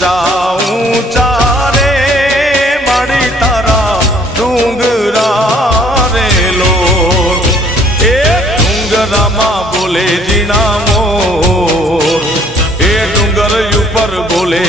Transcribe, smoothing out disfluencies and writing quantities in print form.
ઊંચા ઊંચા રે માડી તારા ડુંગરા રે લોર એ ડુંગરામાં બોલે જીણા મોર એ ડુંગર ઉપર બોલે